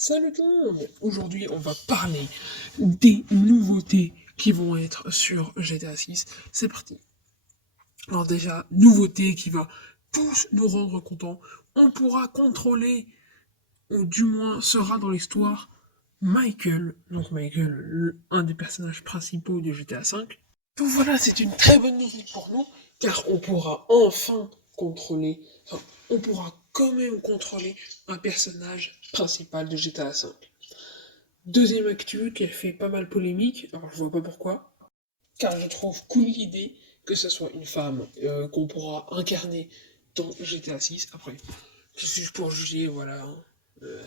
Salut tout le monde! Aujourd'hui, on va parler des nouveautés qui vont être sur GTA 6. C'est parti. Alors déjà, nouveauté qui va tous nous rendre contents. On pourra contrôler, ou du moins sera dans l'histoire, Michael. Donc Michael, un des personnages principaux de GTA 5. Donc voilà, c'est une très bonne nouvelle pour nous, car on pourra enfin contrôler, enfin, on pourra quand même contrôler un personnage principal de GTA 5. Deuxième actu qui a fait pas mal polémique, alors je vois pas pourquoi, car je trouve cool l'idée que ce soit une femme qu'on pourra incarner dans GTA 6. Après, je suis juste pour juger, voilà, hein. Euh,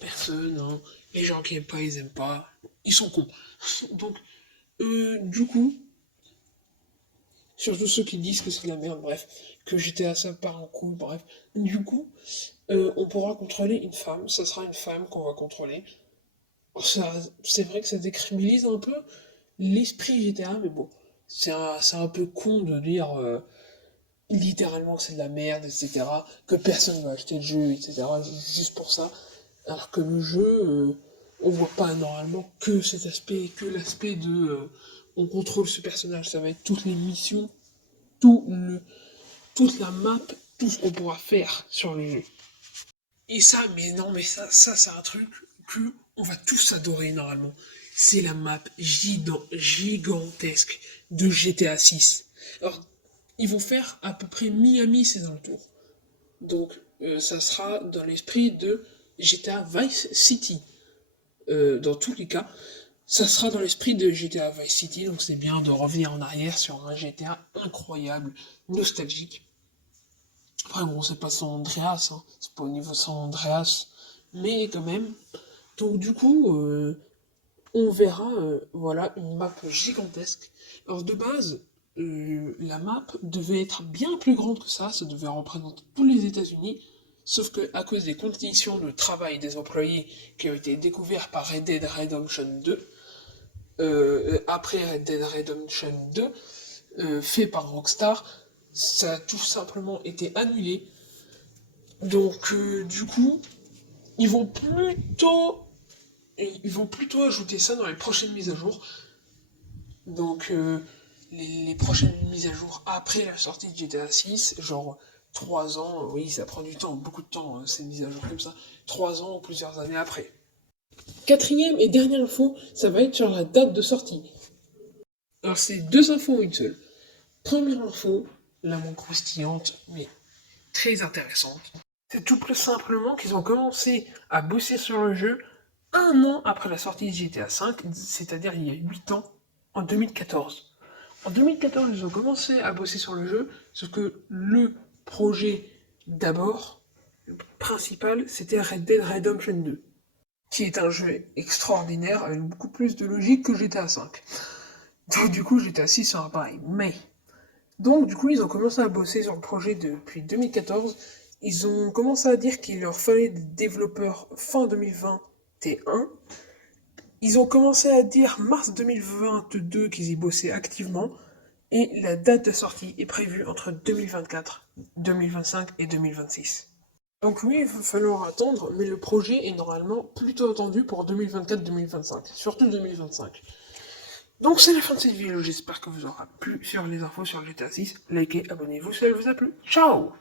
Personne, hein. Les gens qui aiment pas, ils aiment pas, ils sont cons. Donc, du coup, surtout ceux qui disent que c'est de la merde, bref, que GTA ça part en couille, bref. Du coup, on pourra contrôler une femme, ça sera une femme qu'on va contrôler. C'est vrai que ça décriminalise un peu l'esprit GTA, mais bon, c'est un peu con de dire littéralement que c'est de la merde, etc., que personne va acheter le jeu, etc., juste pour ça, alors que le jeu, on voit pas normalement que cet aspect, que l'aspect de on contrôle ce personnage, ça va être toutes les missions, tout le, toute la map, tout ce qu'on pourra faire sur le jeu. Et ça, mais non, mais ça c'est un truc que on va tous adorer normalement. C'est la map gigantesque de GTA 6. Alors, ils vont faire à peu près Miami, c'est dans le tour. Donc, ça sera dans l'esprit de GTA Vice City. Dans tous les cas, ça sera dans l'esprit de GTA Vice City, donc c'est bien de revenir en arrière sur un GTA incroyable, nostalgique. Après, bon, c'est pas San Andreas, hein. C'est pas au niveau San Andreas, mais quand même. Donc, du coup, on verra, voilà, une map gigantesque. Alors, de base, la map devait être bien plus grande que ça devait représenter tous les États-Unis, sauf que à cause des conditions de travail des employés qui ont été découvertes par Red Dead Redemption 2, après Red Dead Redemption 2, fait par Rockstar, ça a tout simplement été annulé. Donc, du coup, ils vont plutôt, ils vont plutôt ajouter ça dans les prochaines mises à jour. Donc, les prochaines mises à jour après la sortie de GTA 6, genre 3 ans, oui, ça prend du temps, beaucoup de temps, ces mises à jour comme ça, 3 ans ou plusieurs années après. Quatrième et dernière info, ça va être sur la date de sortie. Alors, c'est deux infos en une seule. Première info, la moins croustillante, mais très intéressante. C'est tout plus simplement qu'ils ont commencé à bosser sur le jeu un an après la sortie de GTA V, c'est-à-dire il y a 8 ans, en 2014. En 2014, ils ont commencé à bosser sur le jeu, sauf que le projet d'abord, principal, c'était Red Dead Redemption 2, qui est un jeu extraordinaire avec beaucoup plus de logique que GTA V. Donc du coup, GTA 6 sera pareil. Mais donc, du coup, ils ont commencé à bosser sur le projet depuis 2014. Ils ont commencé à dire qu'il leur fallait des développeurs fin 2021. Ils ont commencé à dire mars 2022 qu'ils y bossaient activement. Et la date de sortie est prévue entre 2024, 2025 et 2026. Donc oui, il va falloir attendre, mais le projet est normalement plutôt attendu pour 2024-2025, surtout 2025. Donc c'est la fin de cette vidéo, j'espère que vous aura plu sur les infos sur GTA 6. Likez, abonnez-vous si elle vous a plu. Ciao!